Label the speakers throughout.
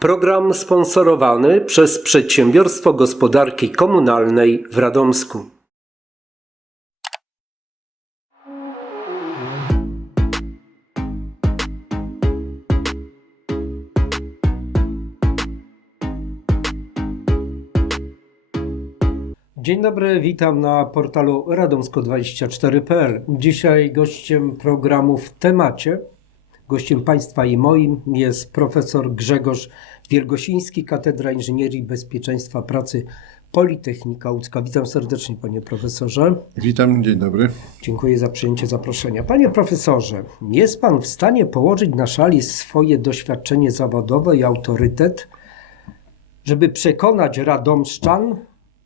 Speaker 1: Program sponsorowany przez Przedsiębiorstwo Gospodarki Komunalnej w Radomsku. Dzień dobry, witam na portalu radomsko24.pl. Dzisiaj gościem programu w temacie, gościem Państwa i moim jest profesor Grzegorz Wielgosiński, Katedra Inżynierii i Bezpieczeństwa Pracy Politechnika Łódzka. Witam serdecznie panie profesorze.
Speaker 2: Witam, dzień dobry.
Speaker 1: Dziękuję za przyjęcie zaproszenia. Panie profesorze, jest pan w stanie położyć na szali swoje doświadczenie zawodowe i autorytet, żeby przekonać radomszczan,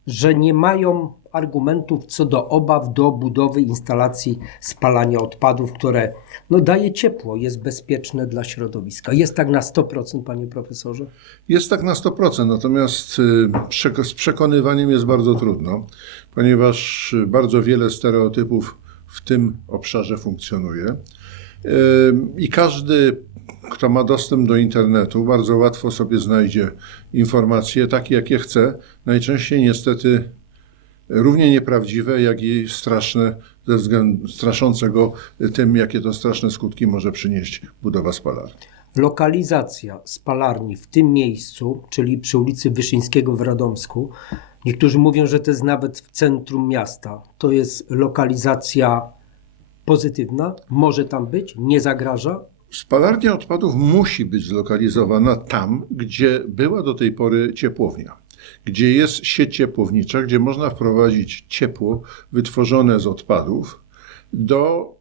Speaker 1: że nie mają argumentów co do obaw do budowy instalacji spalania odpadów, które no, daje ciepło, jest bezpieczne dla środowiska. Jest tak na 100%, panie profesorze?
Speaker 2: Jest tak na 100%, natomiast y, z przekonywaniem jest bardzo trudno, ponieważ y, bardzo wiele stereotypów w tym obszarze funkcjonuje. Y, I każdy, kto ma dostęp do internetu, bardzo łatwo sobie znajdzie informacje takie, jakie chce. Najczęściej niestety równie nieprawdziwe, jak i straszne, ze względu straszącego tym, jakie to straszne skutki może przynieść budowa spalarni.
Speaker 1: Lokalizacja spalarni w tym miejscu, czyli przy ulicy Wyszyńskiego w Radomsku, niektórzy mówią, że to jest nawet w centrum miasta. To jest lokalizacja pozytywna, może tam być, nie zagraża.
Speaker 2: Spalarnia odpadów musi być zlokalizowana tam, gdzie była do tej pory ciepłownia, gdzie jest sieć ciepłownicza, gdzie można wprowadzić ciepło wytworzone z odpadów do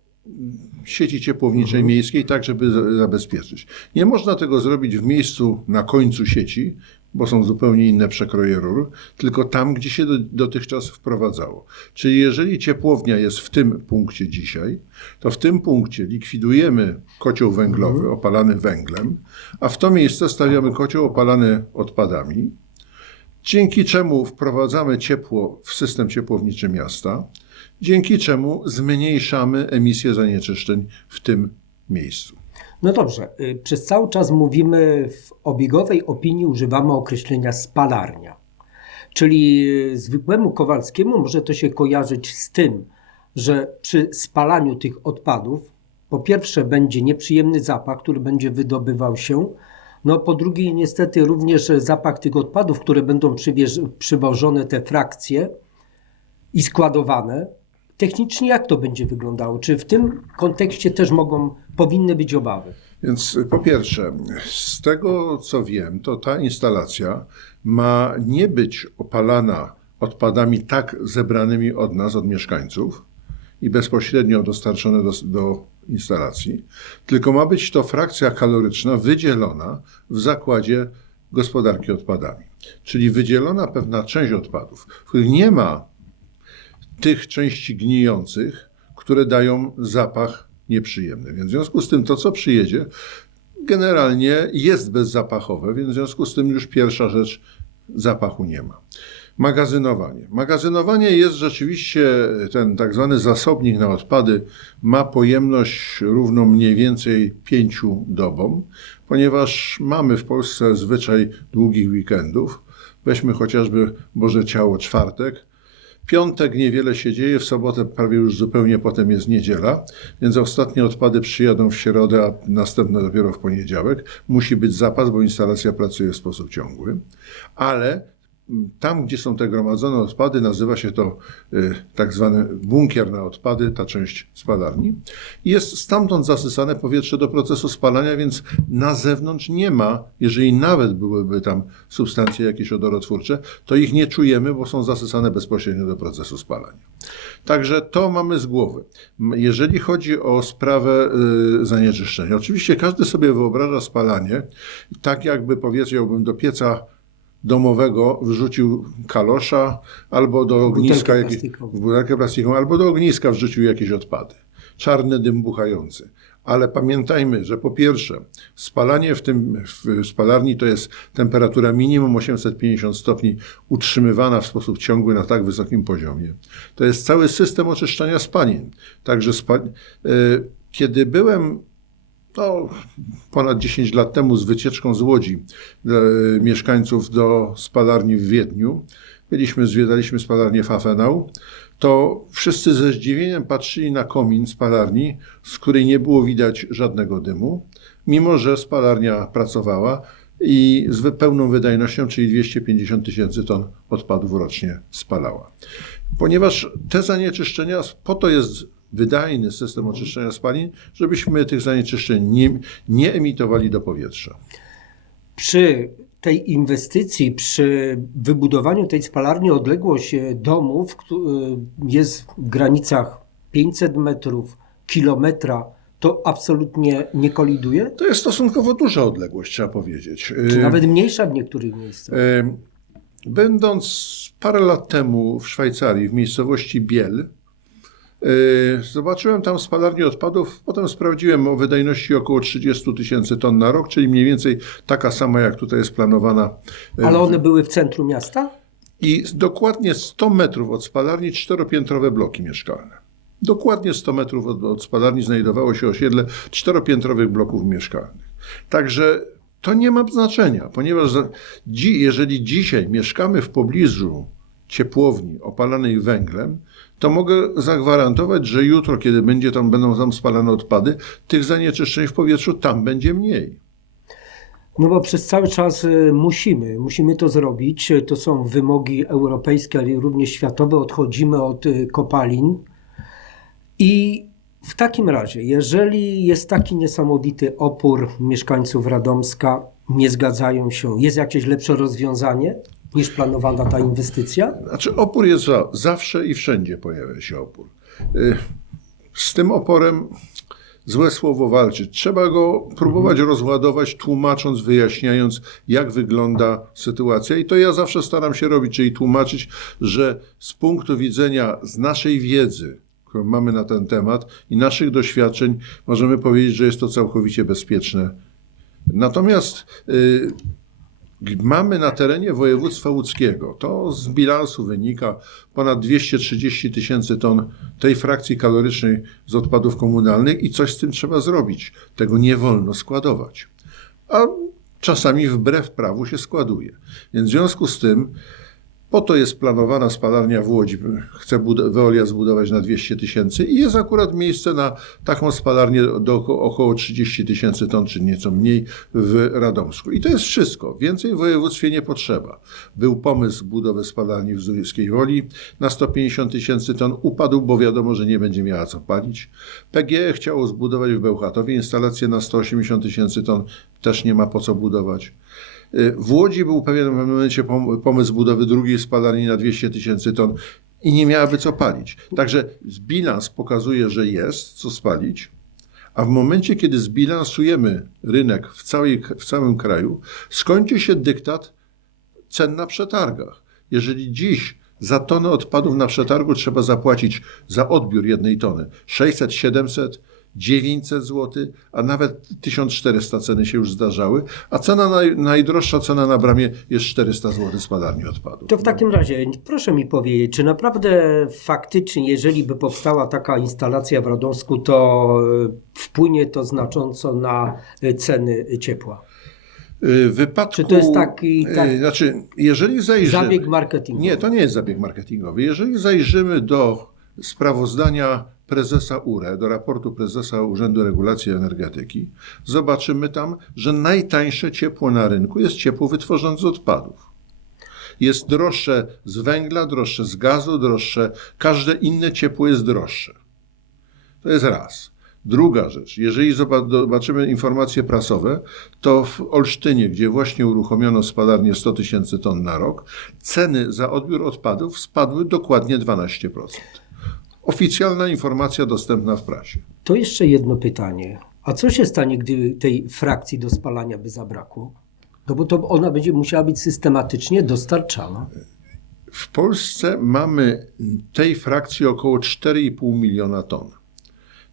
Speaker 2: sieci ciepłowniczej miejskiej, tak żeby za- zabezpieczyć. Nie można tego zrobić w miejscu na końcu sieci, bo są zupełnie inne przekroje rur, tylko tam, gdzie się do, dotychczas wprowadzało. Czyli jeżeli ciepłownia jest w tym punkcie dzisiaj, to w tym punkcie likwidujemy kocioł węglowy opalany węglem, a w to miejsce stawiamy kocioł opalany odpadami, dzięki czemu wprowadzamy ciepło w system ciepłowniczy miasta, dzięki czemu zmniejszamy emisję zanieczyszczeń w tym miejscu.
Speaker 1: No dobrze, y, przez cały czas mówimy w obiegowej opinii używamy określenia spalarnia. Czyli y, zwykłemu Kowalskiemu może to się kojarzyć z tym, że przy spalaniu tych odpadów po pierwsze będzie nieprzyjemny zapach, który będzie wydobywał się, no po drugie niestety również zapach tych odpadów, które będą przywożone te frakcje i składowane. Technicznie jak to będzie wyglądało? Czy w tym kontekście też mogą, powinny być obawy?
Speaker 2: Więc y, po pierwsze, z tego co wiem, to ta instalacja ma nie być opalana odpadami tak zebranymi od nas, od mieszkańców i bezpośrednio dostarczone do, do instalacji, tylko ma być to frakcja kaloryczna wydzielona w zakładzie gospodarki odpadami. Czyli wydzielona pewna część odpadów, w których nie ma tych części gnijących, które dają zapach nieprzyjemny. Więc w związku z tym to, co przyjedzie, generalnie jest bezzapachowe, więc w związku z tym już pierwsza rzecz, zapachu nie ma. Magazynowanie. Magazynowanie jest rzeczywiście, ten tak zwany zasobnik na odpady ma pojemność równą mniej więcej pięciu dobom, ponieważ mamy w Polsce zwyczaj długich weekendów. Weźmy chociażby Boże Ciało czwartek, Piątek niewiele się dzieje, w sobotę prawie już zupełnie potem jest niedziela, więc ostatnie odpady przyjadą w środę, a następne dopiero w poniedziałek. Musi być zapas, bo instalacja pracuje w sposób ciągły, ale tam, gdzie są te gromadzone odpady, nazywa się to y, tak zwany bunkier na odpady, ta część spalarni. Jest stamtąd zasysane powietrze do procesu spalania, więc na zewnątrz nie ma, jeżeli nawet byłyby tam substancje jakieś odorotwórcze, to ich nie czujemy, bo są zasysane bezpośrednio do procesu spalania. Także to mamy z głowy. Jeżeli chodzi o sprawę y, zanieczyszczenia, oczywiście każdy sobie wyobraża spalanie tak, jakby powiedziałbym do pieca domowego wrzucił kalosza albo do ogniska
Speaker 1: plastikową.
Speaker 2: butelkę plastikową, albo do ogniska wrzucił jakieś odpady. Czarny dym buchający. Ale pamiętajmy, że po pierwsze, spalanie w tym w spalarni to jest temperatura minimum 850 stopni utrzymywana w sposób ciągły na tak wysokim poziomie. To jest cały system oczyszczania spalin. Także spa, y, kiedy byłem no, ponad 10 lat temu z wycieczką z Łodzi e, mieszkańców do spalarni w Wiedniu. Byliśmy, zwiedzaliśmy spalarnię Fafenau. To wszyscy ze zdziwieniem patrzyli na komin spalarni, z której nie było widać żadnego dymu, mimo że spalarnia pracowała i z pełną wydajnością, czyli 250 tysięcy ton odpadów rocznie spalała. Ponieważ te zanieczyszczenia, po to jest wydajny system oczyszczenia spalin, żebyśmy tych zanieczyszczeń nie, nie emitowali do powietrza.
Speaker 1: Przy tej inwestycji, przy wybudowaniu tej spalarni odległość e, domów e, jest w granicach 500 metrów, kilometra, to absolutnie nie koliduje?
Speaker 2: To jest stosunkowo duża odległość, trzeba powiedzieć.
Speaker 1: Czy
Speaker 2: Y,
Speaker 1: nawet mniejsza w niektórych miejscach?
Speaker 2: Będąc parę lat temu w Szwajcarii, w miejscowości Biel, zobaczyłem tam spalarnię odpadów. Potem sprawdziłem o wydajności około 30 tysięcy ton na rok, czyli mniej więcej taka sama, jak tutaj jest planowana. y,
Speaker 1: Ale one były w centrum miasta?
Speaker 2: I dokładnie 100 metrów od spalarni czteropiętrowe bloki mieszkalne. Dokładnie 100 metrów od, od spalarni znajdowało się osiedle czteropiętrowych bloków mieszkalnych. Także to nie ma znaczenia, ponieważ jeżeli dzisiaj mieszkamy w pobliżu ciepłowni opalanej węglem, to mogę zagwarantować, że jutro, kiedy będzie tam, będą tam spalane odpady, tych zanieczyszczeń w powietrzu tam będzie mniej.
Speaker 1: No bo przez cały czas e, musimy, musimy to zrobić. To są wymogi europejskie, ale również światowe. Odchodzimy od e, kopalin. I w takim razie, jeżeli jest taki niesamowity opór mieszkańców Radomska, nie zgadzają się, jest jakieś lepsze rozwiązanie niż planowana ta inwestycja?
Speaker 2: Znaczy opór jest za, zawsze i wszędzie pojawia się opór. Y, Z tym oporem złe słowo walczyć. Trzeba go próbować rozładować, tłumacząc, wyjaśniając, jak wygląda sytuacja. I to ja zawsze staram się robić, czyli tłumaczyć, że z punktu widzenia, z naszej wiedzy, którą mamy na ten temat i naszych doświadczeń, możemy powiedzieć, że jest to całkowicie bezpieczne. Natomiast y, Mamy na terenie województwa łódzkiego, to z bilansu wynika ponad 230 tysięcy ton tej frakcji kalorycznej z odpadów komunalnych i coś z tym trzeba zrobić. Tego nie wolno składować. A czasami wbrew prawu się składuje. Więc w związku z tym po to jest planowana spalarnia w Łodzi. Chce Veolia zbudować na 200 tysięcy i jest akurat miejsce na taką spalarnię do oko- około 30 tysięcy ton, czy nieco mniej w Radomsku. I to jest wszystko. Więcej w województwie nie potrzeba. Był pomysł budowy spalarni w Zujskiej Woli na 150 tysięcy ton. Upadł, bo wiadomo, że nie będzie miała co palić. PGE chciało zbudować w Bełchatowie instalację na 180 tysięcy ton. Też nie ma po co budować. W Łodzi był pewien w pewnym momencie pom- pomysł budowy drugiej spalarni na 200 tysięcy ton i nie miałaby co palić. Także bilans pokazuje, że jest co spalić, a w momencie, kiedy zbilansujemy rynek w, całej, w całym kraju, skończy się dyktat cen na przetargach. Jeżeli dziś za tonę odpadów na przetargu trzeba zapłacić za odbiór jednej tony 600, 700, 900 zł, a nawet 1400 ceny się już zdarzały, a cena naj, najdroższa cena na bramie jest 400 zł spalarni odpadów.
Speaker 1: To w takim razie proszę mi powiedzieć, czy naprawdę faktycznie, jeżeli by powstała taka instalacja w Radomsku, to e, wpłynie to znacząco na e, ceny ciepła?
Speaker 2: W wypadku,
Speaker 1: Czy to jest taki- tak-
Speaker 2: Znaczy, jeżeli zajrzymy...
Speaker 1: Zabieg marketingowy.
Speaker 2: Nie, to nie jest zabieg marketingowy. Jeżeli zajrzymy do sprawozdania prezesa URE, do raportu prezesa Urzędu Regulacji Energetyki, zobaczymy tam, że najtańsze ciepło na rynku jest ciepło wytworzone z odpadów. Jest droższe z węgla, droższe z gazu, droższe, każde inne ciepło jest droższe. To jest raz. Druga rzecz, jeżeli zoba- zobaczymy informacje prasowe, to w Olsztynie, gdzie właśnie uruchomiono spalarnię 100 tysięcy ton na rok, ceny za odbiór odpadów spadły dokładnie 12%. Oficjalna informacja dostępna w prasie.
Speaker 1: To jeszcze jedno pytanie. A co się stanie, gdy tej frakcji do spalania by zabrakło? No bo to ona będzie musiała być systematycznie dostarczana.
Speaker 2: W Polsce mamy tej frakcji około 4,5 miliona ton.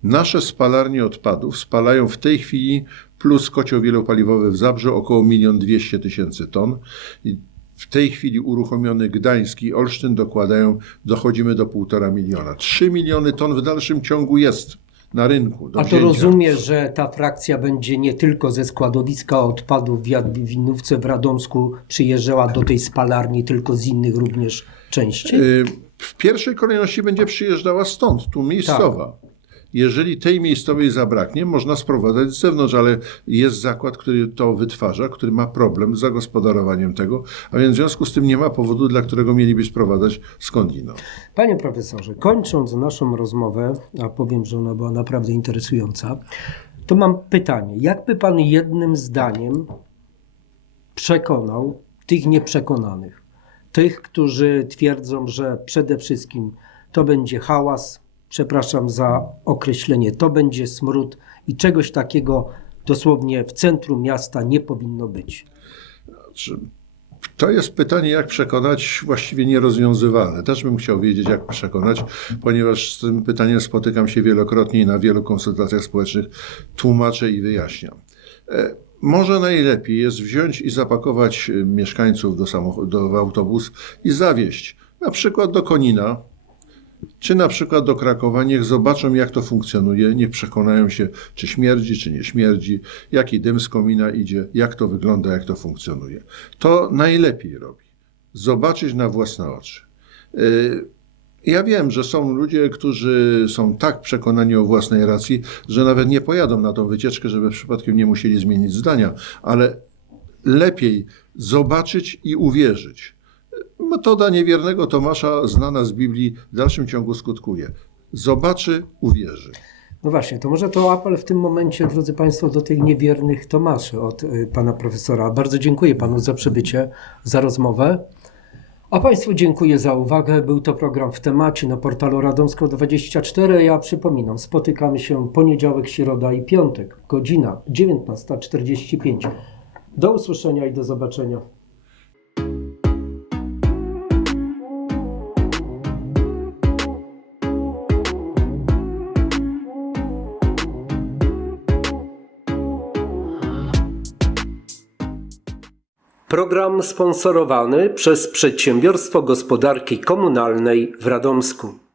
Speaker 2: Nasze spalarnie odpadów spalają w tej chwili plus kocioł wielopaliwowy w Zabrze około 1 200 tysięcy ton. I w tej chwili uruchomiony Gdański i Olsztyn dokładają, dochodzimy do 1,5 miliona. 3 miliony ton w dalszym ciągu jest na rynku.
Speaker 1: A to rozumie, że ta frakcja będzie nie tylko ze składowiska odpadów w Jadwinówce w Radomsku przyjeżdżała do tej spalarni, tylko z innych również części?
Speaker 2: Y, W pierwszej kolejności będzie przyjeżdżała stąd, tu miejscowa.
Speaker 1: Tak.
Speaker 2: Jeżeli tej miejscowej zabraknie, można sprowadzać z zewnątrz, ale jest zakład, który to wytwarza, który ma problem z zagospodarowaniem tego, a więc w związku z tym nie ma powodu, dla którego mieliby sprowadzać skądinąd.
Speaker 1: Panie profesorze, kończąc naszą rozmowę, a powiem, że ona była naprawdę interesująca, to mam pytanie. Jakby pan jednym zdaniem przekonał tych nieprzekonanych, tych, którzy twierdzą, że przede wszystkim to będzie hałas, przepraszam za określenie, to będzie smród i czegoś takiego dosłownie w centrum miasta nie powinno być.
Speaker 2: Czy To jest pytanie, jak przekonać, właściwie nierozwiązywalne. Też bym chciał wiedzieć, jak przekonać, ponieważ z tym pytaniem spotykam się wielokrotnie i na wielu konsultacjach społecznych tłumaczę i wyjaśniam. E, Może najlepiej jest wziąć i zapakować e, mieszkańców do, samoch- do autobus i zawieźć, na przykład do Konina, czy na przykład do Krakowa, niech zobaczą, jak to funkcjonuje, niech przekonają się, czy śmierdzi, czy nie śmierdzi, jaki dym z komina idzie, jak to wygląda, jak to funkcjonuje. To najlepiej robi. Zobaczyć na własne oczy. Yy, Ja wiem, że są ludzie, którzy są tak przekonani o własnej racji, że nawet nie pojadą na tą wycieczkę, żeby przypadkiem nie musieli zmienić zdania, ale lepiej zobaczyć i uwierzyć. Metoda niewiernego Tomasza, znana z Biblii, w dalszym ciągu skutkuje. Zobaczy, uwierzy.
Speaker 1: No właśnie, to może to apel w tym momencie, drodzy Państwo, do tych niewiernych Tomaszy od y, pana profesora. Bardzo dziękuję panu za przybycie, za rozmowę. A Państwu dziękuję za uwagę. Był to program w temacie na portalu Radomsko24. Ja przypominam, spotykamy się poniedziałek, środa i piątek, godzina 19.45. Do usłyszenia i do zobaczenia. Program sponsorowany przez Przedsiębiorstwo Gospodarki Komunalnej w Radomsku.